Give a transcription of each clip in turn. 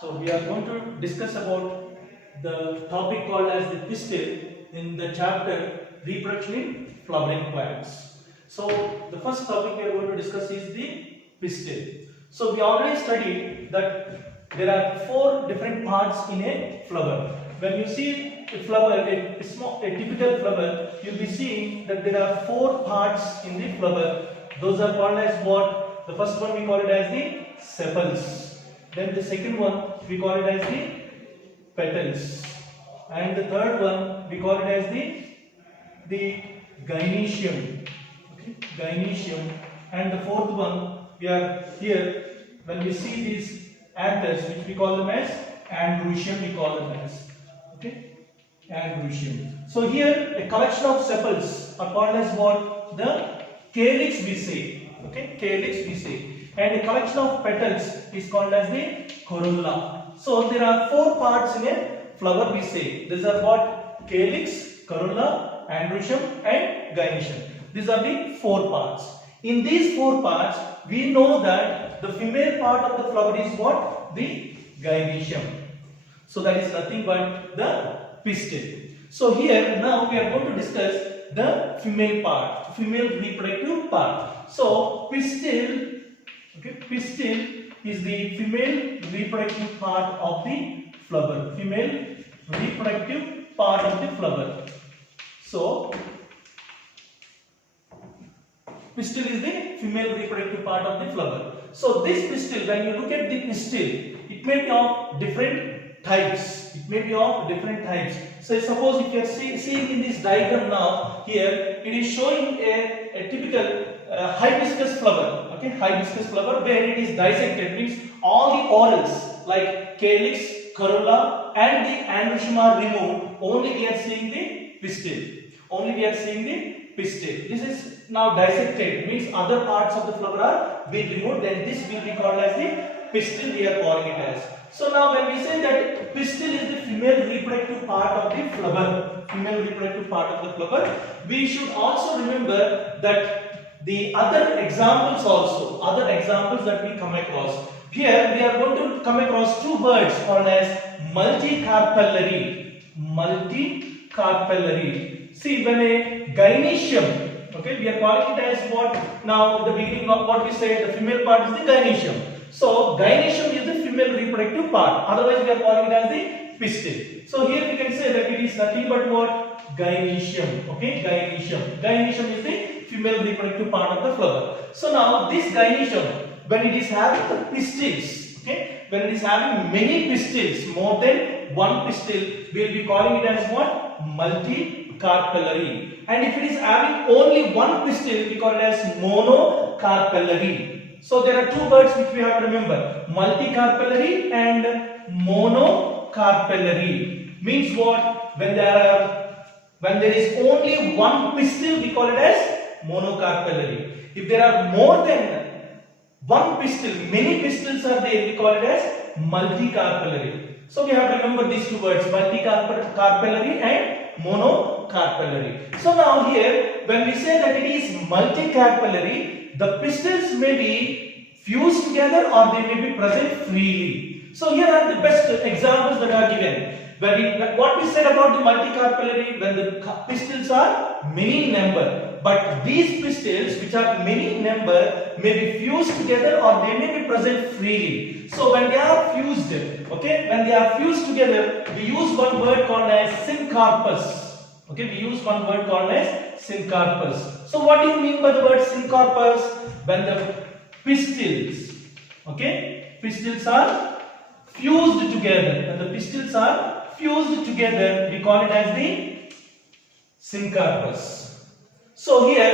So we are going to discuss about the topic called as the pistil in the chapter reproduction in flowering plants. So the first topic we are going to discuss is the pistil. So we already studied that there are 4 different parts in a flower. When you see a flower, a typical flower, you will be seeing that there are 4 parts in the flower. Those are called as what? The first one we call it as the sepals. Then the second one we call it as the petals. And the third one we call it as the gynoecium. Okay, gynoecium. And the fourth one we are here when we see these anthers, which we call them as androecium, we call them as. Okay, androecium. So here a collection of sepals are called as what? The calyx we say. Okay, calyx we say. And a collection of petals is called as the corolla. So there are 4 parts in a flower we say. These are what? Calyx, corolla, androecium and gynoecium. These are the 4 parts. In these 4 parts, we know that the female part of the flower is what? The gynoecium. So that is nothing but the pistil. So here now we are going to discuss the female part, female reproductive part. So pistil. Okay, pistil is the female reproductive part of the flower. Female reproductive part of the flower. So, pistil is the female reproductive part of the flower. So, this pistil, when you look at the pistil, it may be of different types. It may be of different types. So, suppose if you are seeing in this diagram now, here it is showing a typical hibiscus flower. Okay, hibiscus flower where it is dissected, means all the orals like calyx, corolla and the androecium are removed. Only we are seeing the pistil. Only we are seeing the pistil. This is now dissected, means other parts of the flower are being removed. Then this will be called as the pistil. We are calling it as. So now when we say that pistil is the female reproductive part of the flower, female reproductive part of the flower, we should also remember that the other examples that we come across. Here we are going to come across 2 words called as multicarpellary. Multicarpellary. See, when a gynoecium, okay, we are calling it as what? Now, in the beginning of what we said, the female part is the gynoecium. So, gynoecium is the female reproductive part. Otherwise, we are calling it as the pistil. So, here we can say that it is nothing but what? Gynoecium. Okay, gynoecium. Gynoecium is the female reproductive part of the flower. So now this gynoecium, when it is having the pistils, okay, when it is having many pistils, more than 1 pistil, we will be calling it as what? Multicarpellary. And if it is having only 1 pistil, we call it as monocarpellary. So there are 2 words which we have to remember: multicarpellary and monocarpellary. Means what? When there is only 1 pistil, we call it as monocarpellary. If there are more than 1 pistil, many pistils are there, we call it as multicarpellary. So we have to remember these 2 words: multicarpellary and monocarpellary. So now here, when we say that it is multicarpellary, the pistils may be fused together or they may be present freely. So here are the best examples that are given. What we said about the multicarpellary, when the pistils are many in number. But these pistils, which are many in number, may be fused together or they may be present freely. So when they are fused, okay, when they are fused together, we use one word called as syncarpus. Okay, we use one word called as syncarpus. So what do you mean by the word syncarpus? When the pistils, okay, pistils are fused together. When the pistils are fused together, we call it as the syncarpus. So here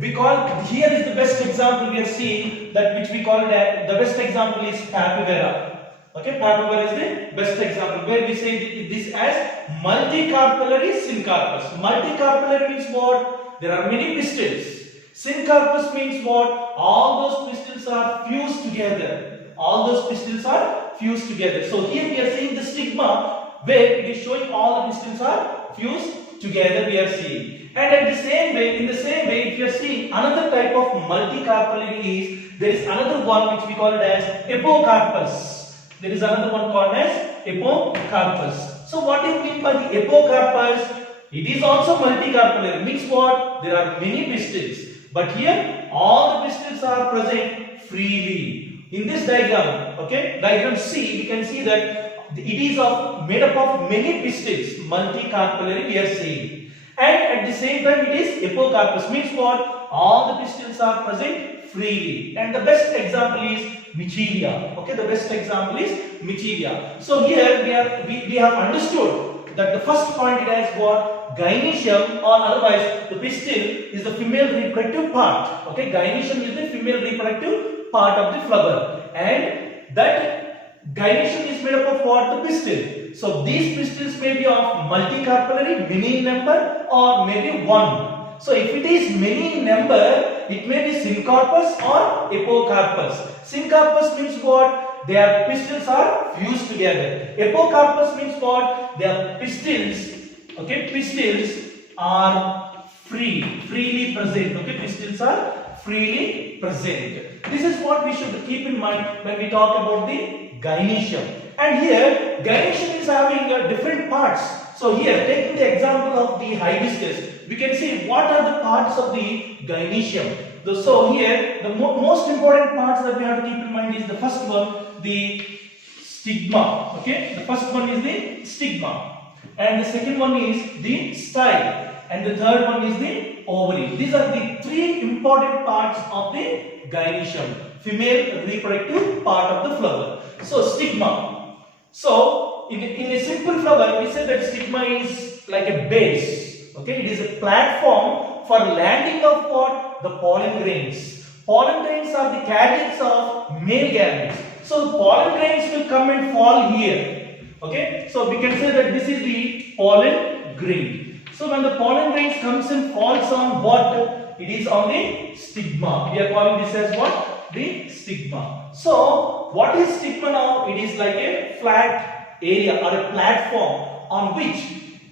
is the best example we are seeing, that which we call it as, the best example is papivera. Okay, papivera is the best example where we say this as multicarpellary syncarpus. Multicarpellary means what? There are many pistils. Syncarpus means what? All those pistils are fused together. All those pistils are fused together. So here we are seeing the stigma where it is showing all the pistils are fused together, we are seeing. And in the same way, if you are seeing another type of multicarpellary is, there is another one which we call it as Hippocampus. There is another one called as Hippocampus. So what do you mean by the Hippocampus? It is also multicarpellary. Means what? There are many pistils. But here all the pistils are present freely. In this diagram, okay, diagram C, we can see that it is made up of many pistils. Multicarpellary we are saying. And at the same time it is Hippocampus. Means what? All the pistils are present freely. And the best example is Michelia. Okay, the best example is Michelia. So here we have understood that the first point it has what? Gynoecium, or otherwise the pistil is the female reproductive part. Okay, gynoecium is the female reproductive part of the flower, and that gynoecium is made up of what? The pistil. So these pistils may be of multicarpellary, many in number, or maybe one. So if it is many in number, it may be syncarpus or hippocarpus. Syncarpus means what? Their pistils are fused together. Hippocampus means what? Their pistils, okay, pistils are freely present. Okay, pistils are freely present. This is what we should keep in mind when we talk about the gynoecium. And here, gynoecium is having different parts. So here, taking the example of the hibiscus, we can see what are the parts of the gynoecium. So here, the most important parts that we have to keep in mind is the first one, the stigma. Okay, the first one is the stigma, and the second one is the style, and the third one is the ovary. These are the three important parts of the gynoecium, female reproductive part of the flower. So stigma. So in a simple flower, we say that stigma is like a base. Okay, it is a platform for landing of what? The pollen grains. Pollen grains are the carriers of male gametes. So the pollen grains will come and fall here. Okay, so we can say that this is the pollen grain. So when the pollen grains comes and falls on what? It is on the stigma. We are calling this as what? The stigma. So what is stigma now? It is like a flat area or a platform on which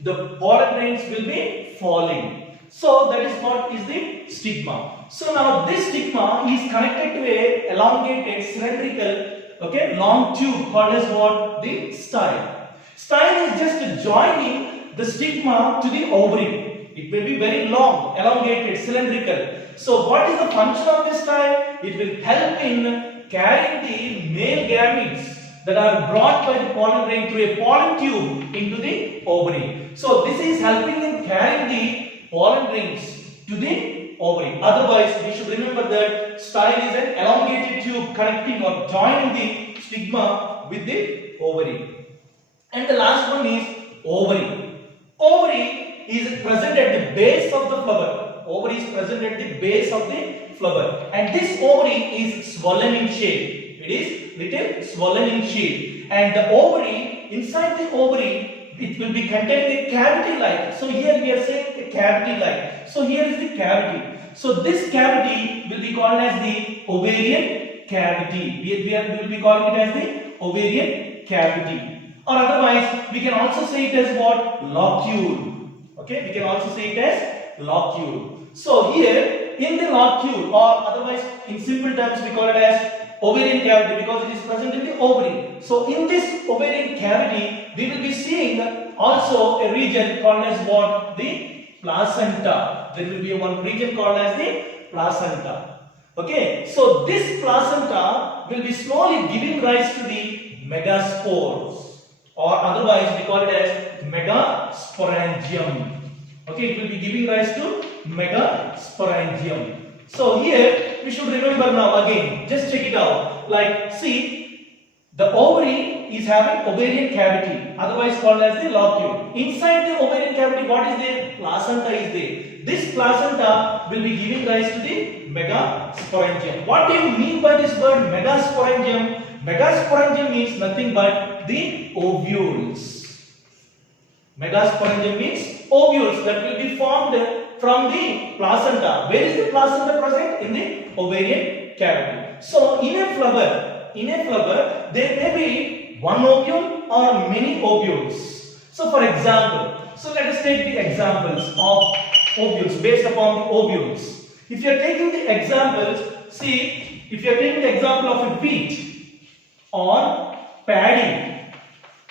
the pollen grains will be falling. So that is what is the stigma. So now this stigma is connected to a elongated cylindrical, okay, long tube called as what? The style. Style is just joining the stigma to the ovary. It will be very long, elongated, cylindrical. So what is the function of this style? It will help in carrying the male gametes that are brought by the pollen grain through a pollen tube into the ovary. So this is helping in carrying the pollen grains to the ovary. Otherwise, we should remember that style is an elongated tube connecting or joining the stigma with the ovary. And the last one is ovary. Ovary is present at the base of the flower. Ovary is present at the base of the flower. And this ovary is swollen in shape. It is little swollen in shape. And the ovary, inside the ovary, it will be containing a cavity like. So here we are saying a cavity like. So here is the cavity. So this cavity will be called as the ovarian cavity. We will be calling it as the ovarian cavity. Or otherwise, we can also say it as what? Locule. Okay, we can also say it as locule. So here in the locule, or otherwise in simple terms we call it as ovarian cavity because it is present in the ovary. So in this ovarian cavity, we will be seeing also a region called as what? The placenta. There will be one region called as the placenta. Okay, so this placenta will be slowly giving rise to the megaspores, or otherwise we call it as Megasporangium. Okay, it will be giving rise to Megasporangium. So here we should remember now again, just check it out. Like see, the ovary is having ovarian cavity, otherwise called as the locule. Inside the ovarian cavity, what is there? Placenta is there. This placenta will be giving rise to the Megasporangium. What do you mean by this word Megasporangium? Megasporangium means nothing but the ovules. Megasporangium means ovules that will be formed from the placenta. Where is the placenta present? In the ovarian cavity. So in a flower, there may be one ovule or many ovules. So for example, so let us take the examples of ovules based upon the ovules. If you are taking the examples, see, if you are taking the example of a wheat or paddy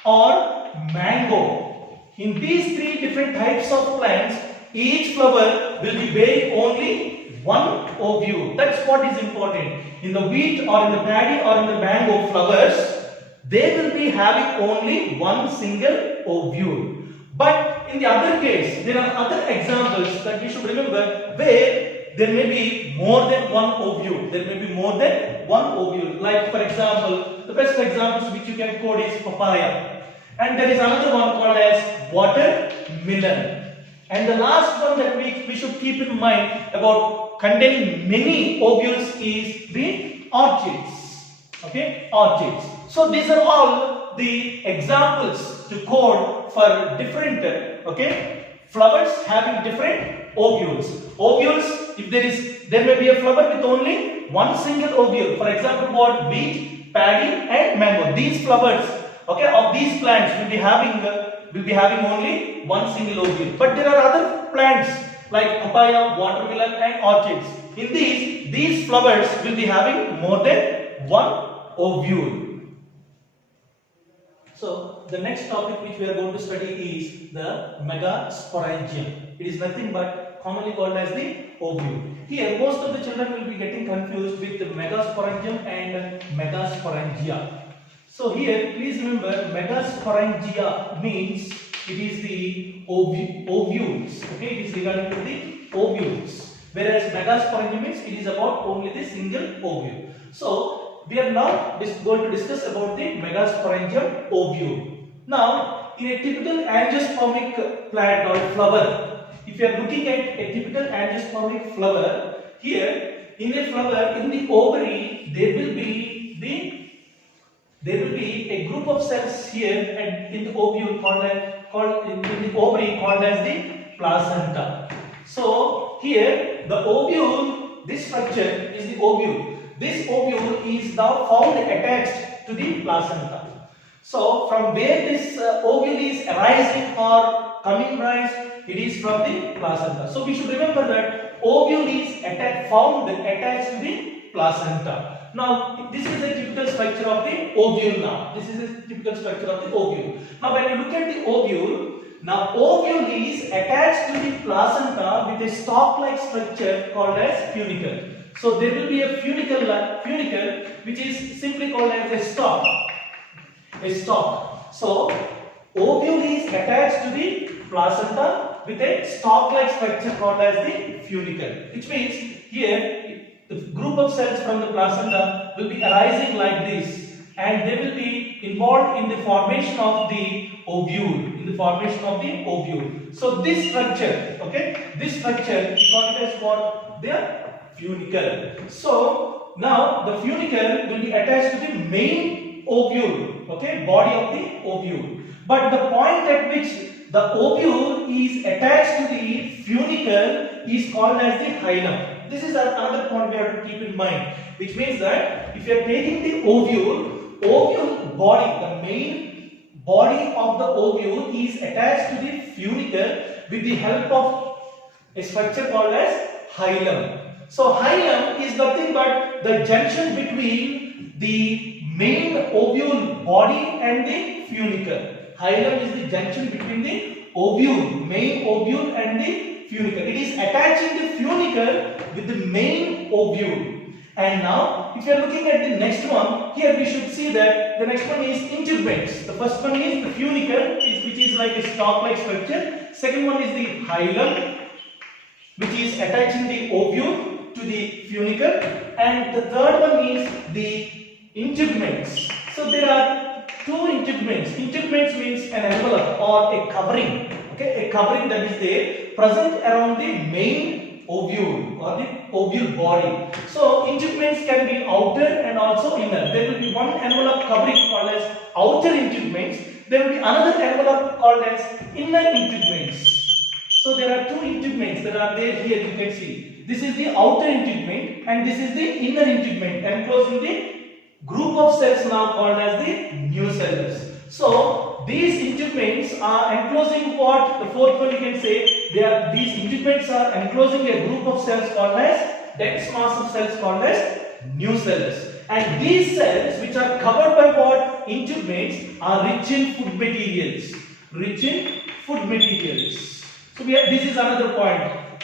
or mango. In these three different types of plants, each flower will be bearing only one ovule. That's what is important. In the wheat or in the paddy or in the mango flowers, they will be having only one single ovule. But in the other case, there are other examples that we should remember where there may be more than one ovule. There may be more than one ovule. Like for example, the best examples which you can quote is papaya. And there is another one called as watermelon. And the last one that we should keep in mind about containing many ovules is the orchids. Okay, orchids. So these are all the examples to quote for different flowers having different ovules. Ovules, if there may be a flower with only one single ovule. For example, what? Wheat, paddy, and mango. These flowers, of these plants will be having only one single ovule. But there are other plants like papaya, watermelon, and orchids. In these flowers will be having more than one ovule. So the next topic which we are going to study is the Megasporangium. It is nothing but commonly called as the ovule. Here most of the children will be getting confused with the Megasporangium and Megasporangia. So here please remember, Megasporangia means it is the ovules. Okay, it is regarding to the ovules. Whereas Megasporangia means it is about only the single ovule. So we are now going to discuss about the Megasporangium ovule. Now, in a typical angiospermic plant or flower, if you are looking at a typical angiospermic flower, here in a flower, in the ovary, there will be a group of cells here, and in the ovule in the ovary called as the placenta. So here the ovule, this structure is the ovule. This ovule is now found attached to the placenta. So from where this ovule is arising or coming rise, it is from the placenta. So we should remember that ovule is found attached to the placenta. Now this is a typical structure of the ovule. Now when you look at the ovule, ovule is attached to the placenta with a stalk-like structure called as funicle. So there will be a funicle which is simply called as a stalk. So ovule is attached to the placenta with a stalk-like structure called as the funicle. Which means here the group of cells from the placenta will be arising like this, and they will be involved in the formation of the ovule. So this structure, this structure we call it as what? The funicle. So now the funicle will be attached to the main ovule, body of the ovule. But the point at which the ovule is attached to the funicle is called as the hilum. This is another point we have to keep in mind, which means that if you are taking the ovule body, the main body of the ovule is attached to the funicle with the help of a structure called as hilum. So hilum is nothing but the junction between the main ovule body and the funicle. Hilum is the junction between the main ovule and the funicle. It is attaching the funicle with the main ovule. And now, if you are looking at the next one, here we should see that the next one is integuments. The first one is the funicle, which is like a stalk-like structure. Second one is the hilum, which is attaching the ovule to the funicle, and the third one is the integuments. So there are two integuments. Integuments means an envelope or a covering, a covering that is there present around the main ovule or the ovule body. So integuments can be outer and also inner. There will be one envelope covering called as outer integuments. There will be another envelope called as inner integuments. So there are two integuments that are there here, you can see. This is the outer integument and this is the inner integument enclosing the group of cells now called as the nucellus. So these integuments are enclosing what? The fourth one you can say, these integuments are enclosing a group of cells called as dense mass of cells called as nucellus. And these cells which are covered by what? integuments are rich in food materials. Rich in food materials. So this is another point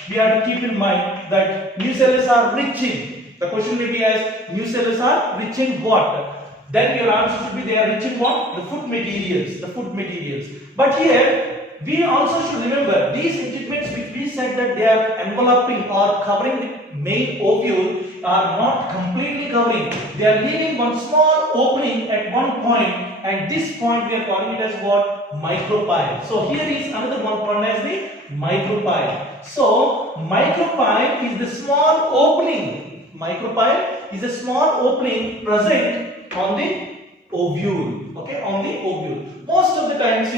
we have to keep in mind, that nucellus are rich in. The question may be as nucellus are rich in what? Then your answer should be they are rich in what? The food materials. The food materials. But here we also should remember these integuments which we said that they are enveloping or covering the main ovule are not completely covering. They are leaving one small opening at one point, and this point we are calling it as what? Micropyle. So here is another one called as the micropyle. So micropyle is the small opening. Micropyle is a small opening present on the ovule. Okay, on the ovule. Most of the times,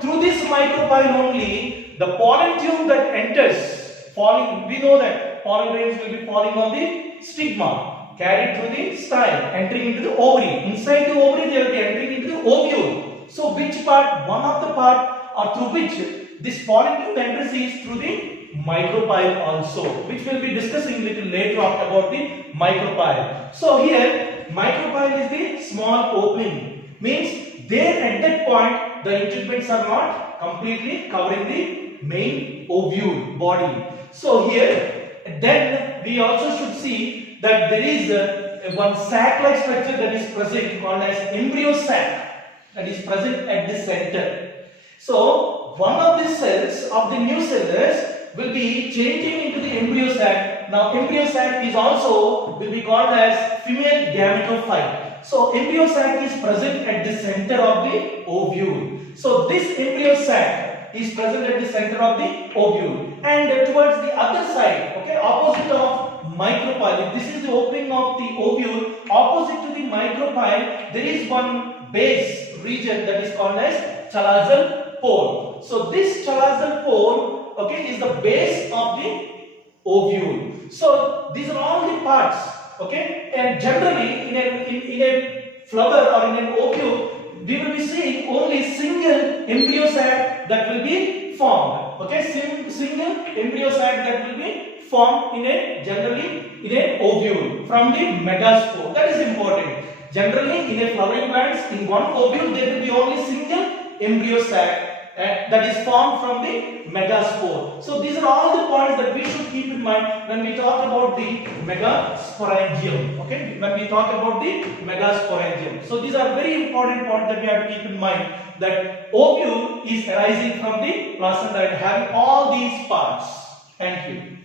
through this micropyle only, the pollen tube that enters, falling, we know that pollen grains will be falling on the stigma, carried through the style, entering into the ovary. Inside the ovary, they will be entering into the ovule. So, which part? One of the part or through which this pollen tube enters is through the micropyle also, which we will be discussing little later on about the micropyle. So, here micropyle is the small opening, means there at that point the integuments are not completely covering the main ovule body. So here then we also should see that there is one sac-like structure that is present called as embryo sac, that is present at the center. So one of the cells of the nucellus will be changing into the embryo sac. Now embryo sac is also will be called as female gametophyte. So embryo sac is present at the center of the ovule. So this embryo sac is present at the center of the ovule, and towards the other side, okay, opposite of micropyle, this is the opening of the ovule, opposite to the micropyle there is one base region that is called as chalazal pore. So this chalazal pore, okay, is the base of the ovule. So these are all the parts, okay, and generally in a flower or in an ovule we will be seeing only single embryo sac that will be formed, okay, single embryo sac that will be formed generally in an ovule from the megaspore. That is important. Generally in a flowering plants, in one ovule there will be only single embryo sac that is formed from the megaspore. So these are all the points that we should keep in mind when we talk about the Megasporangium. Okay, when we talk about the Megasporangium. So these are very important points that we have to keep in mind, that ovule is arising from the placenta and having all these parts. Thank you.